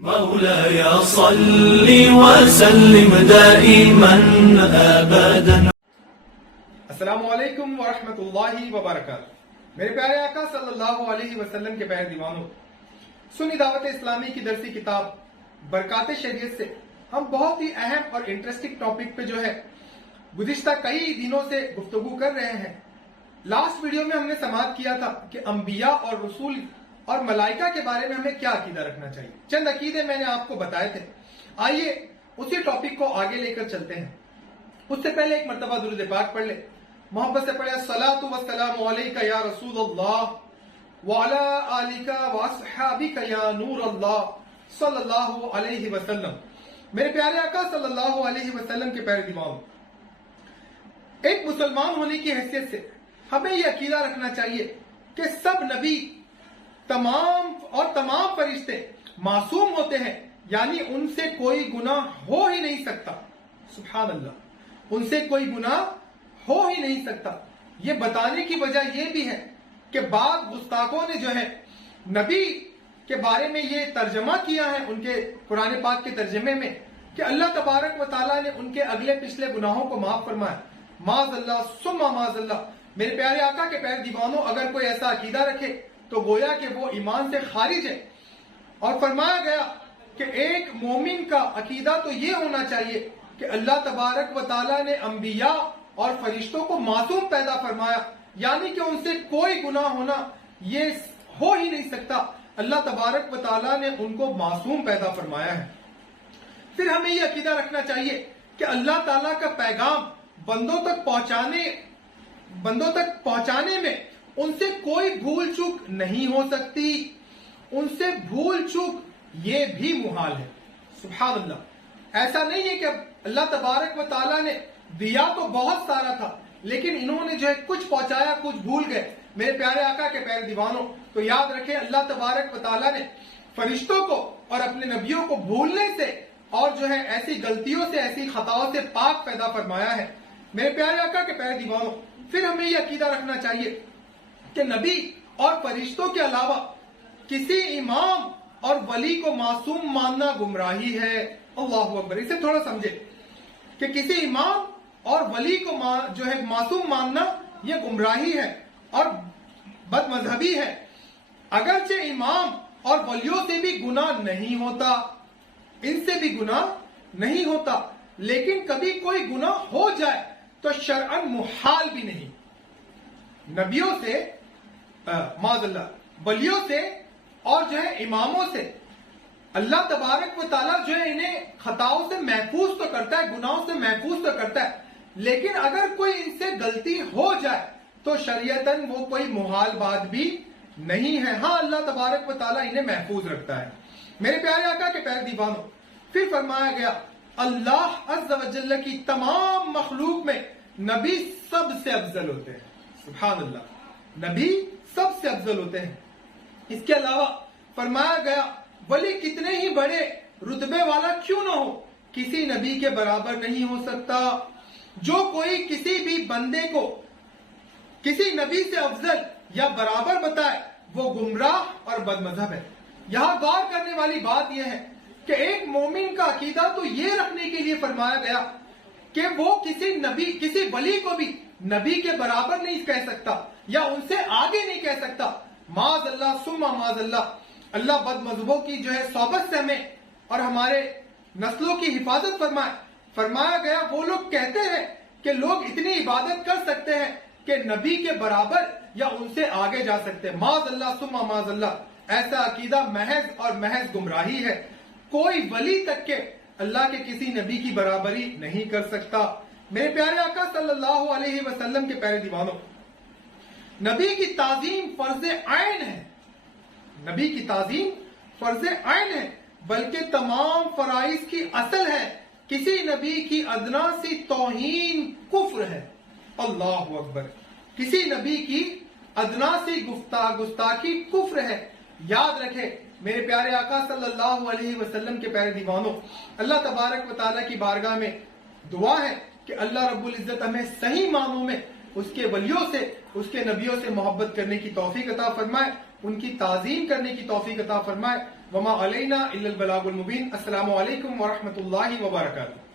مولاي صل وسلم دائما ابدا۔ السلام علیکم ورحمۃ اللہ وبرکاتہ۔ میرے پیارے آقا صلی اللہ علیہ وسلم کے پیارے دیوانوں، سنی دعوت اسلامی کی درسی کتاب برکات شریعت سے ہم بہت ہی اہم اور انٹرسٹنگ ٹاپک پہ جو ہے گزشتہ کئی دنوں سے گفتگو کر رہے ہیں۔ لاسٹ ویڈیو میں ہم نے سماعت کیا تھا کہ انبیاء اور رسول اور ملائکہ کے بارے میں ہمیں کیا عقیدہ رکھنا چاہیے۔ چند عقیدے میں نے آپ کو بتائے تھے، آئیے اسی ٹاپک کو آگے لے کر چلتے ہیں۔ اس سے پہلے ایک مرتبہ درود پاک پڑھ لیں، محبت سے پڑھے الصلاۃ والسلام علیک یا رسول اللہ وعلی آلک واصحابک یا نور اللہ صلی اللہ علیہ وسلم۔ میرے پیارے آقا صلی اللہ علیہ وسلم کے پیارے دیوانوں، ایک مسلمان ہونے کی حیثیت سے ہمیں یہ عقیدہ رکھنا چاہیے کہ سب نبی تمام فرشتے معصوم ہوتے ہیں، یعنی ان سے کوئی گناہ ہو ہی نہیں سکتا۔ سبحان اللہ، ان سے کوئی گناہ ہو ہی نہیں سکتا۔ یہ بتانے کی وجہ یہ بھی ہے کہ بعض گستاخوں نے جو ہے نبی کے بارے میں یہ ترجمہ کیا ہے ان کے قرآن پاک کے ترجمے میں کہ اللہ تبارک و تعالیٰ نے ان کے اگلے پچھلے گناہوں کو معاف فرمایا۔ معاذ اللہ ثم معاذ اللہ۔ میرے پیارے آقا کے پیارے دیوانوں، اگر کوئی ایسا عقیدہ رکھے تو گویا کہ وہ ایمان سے خارج ہے۔ اور فرمایا گیا کہ ایک مومن کا عقیدہ تو یہ ہونا چاہیے کہ اللہ تبارک و تعالیٰ نے انبیاء اور فرشتوں کو معصوم پیدا فرمایا، یعنی کہ ان سے کوئی گناہ ہونا یہ ہو ہی نہیں سکتا۔ اللہ تبارک و تعالیٰ نے ان کو معصوم پیدا فرمایا ہے۔ پھر ہمیں یہ عقیدہ رکھنا چاہیے کہ اللہ تعالیٰ کا پیغام بندوں تک پہنچانے میں ان سے کوئی بھول چوک نہیں ہو سکتی، ان سے بھول چوک یہ بھی محال ہے۔ سبحان اللہ، ایسا نہیں ہے کہ اللہ تبارک و تعالیٰ نے دیا تو بہت سارا تھا لیکن انہوں نے جو ہے کچھ پہنچایا کچھ بھول گئے۔ میرے پیارے آقا کے پیارے دیوانوں، تو یاد رکھیں اللہ تبارک و تعالیٰ نے فرشتوں کو اور اپنے نبیوں کو بھولنے سے اور جو ہے ایسی غلطیوں سے ایسی خطاؤں سے پاک پیدا فرمایا ہے۔ میرے پیارے آقا کے پیارے دیوانوں، پھر ہمیں یہ عقیدہ رکھنا چاہیے کہ نبی اور فرشتوں کے علاوہ کسی امام اور ولی کو معصوم ماننا گمراہی ہے۔ اللہ اکبر، اسے تھوڑا سمجھے کہ کسی امام اور ولی کو جو ہے معصوم ماننا یہ گمراہی ہے اور بد مذہبی ہے۔ اگرچہ امام اور ولیوں سے بھی گناہ نہیں ہوتا، ان سے بھی گناہ نہیں ہوتا، لیکن کبھی کوئی گناہ ہو جائے تو شرعاً محال بھی نہیں۔ نبیوں سے معاذ اللہ، ولیوں سے اور جو ہے اماموں سے اللہ تبارک و تعالیٰ جو ہے انہیں خطاؤں سے محفوظ تو کرتا ہے، گناہوں سے محفوظ تو کرتا ہے، لیکن اگر کوئی ان سے غلطی ہو جائے تو شریعتاً وہ کوئی محال بات بھی نہیں ہے۔ ہاں، اللہ تبارک و تعالیٰ انہیں محفوظ رکھتا ہے۔ میرے پیارے آقا کے پیارے دیوانوں، پھر فرمایا گیا اللہ عز و جل کی تمام مخلوق میں نبی سب سے افضل ہوتے ہیں۔ سبحان اللہ، نبی سب سے افضل ہوتے ہیں۔ اس کے علاوہ فرمایا گیا ولی کتنے ہی بڑے رتبے والا کیوں نہ ہو، کسی نبی کے برابر نہیں ہو سکتا۔ جو کوئی کسی بھی بندے کو کسی نبی سے افضل یا برابر بتائے وہ گمراہ اور بد مذہب ہے۔ یہاں غور کرنے والی بات یہ ہے کہ ایک مومن کا عقیدہ تو یہ رکھنے کے لیے فرمایا گیا کہ وہ کسی ولی کو بھی نبی کے برابر نہیں کہہ سکتا یا ان سے آگے نہیں کہہ سکتا۔ معاذ اللہ ثم معاذ اللہ، اللہ بد مذہبوں کی جو ہے صحبت سے ہمیں اور ہمارے نسلوں کی حفاظت فرمائے۔ فرمایا گیا وہ لوگ کہتے ہیں کہ لوگ اتنی عبادت کر سکتے ہیں کہ نبی کے برابر یا ان سے آگے جا سکتے ہیں۔ معاذ اللہ ثم معاذ اللہ، ایسا عقیدہ محض اور محض گمراہی ہے۔ کوئی ولی تک کے اللہ کے کسی نبی کی برابری نہیں کر سکتا۔ میرے پیارے آقا صلی اللہ علیہ وسلم کے پیارے دیوانوں، نبی کی تعظیم فرض عین ہے۔ نبی کی تعظیم فرض عین ہے، بلکہ تمام فرائض کی اصل ہے۔ کسی نبی کی ادنا سی توہین کفر ہے۔ اللہ اکبر، کسی نبی کی ادنا سی گستاخی کفر ہے۔ یاد رکھے میرے پیارے آقا صلی اللہ علیہ وسلم کے پیارے دیوانوں، اللہ تبارک و تعالیٰ کی بارگاہ میں دعا ہے کہ اللہ رب العزت ہمیں صحیح معنوں میں اس کے ولیوں سے، اس کے نبیوں سے محبت کرنے کی توفیق عطا فرمائے، ان کی تعظیم کرنے کی توفیق عطا فرمائے۔ وما علینا الا البلاغ المبین. السلام علیکم ورحمۃ اللہ وبرکاتہ.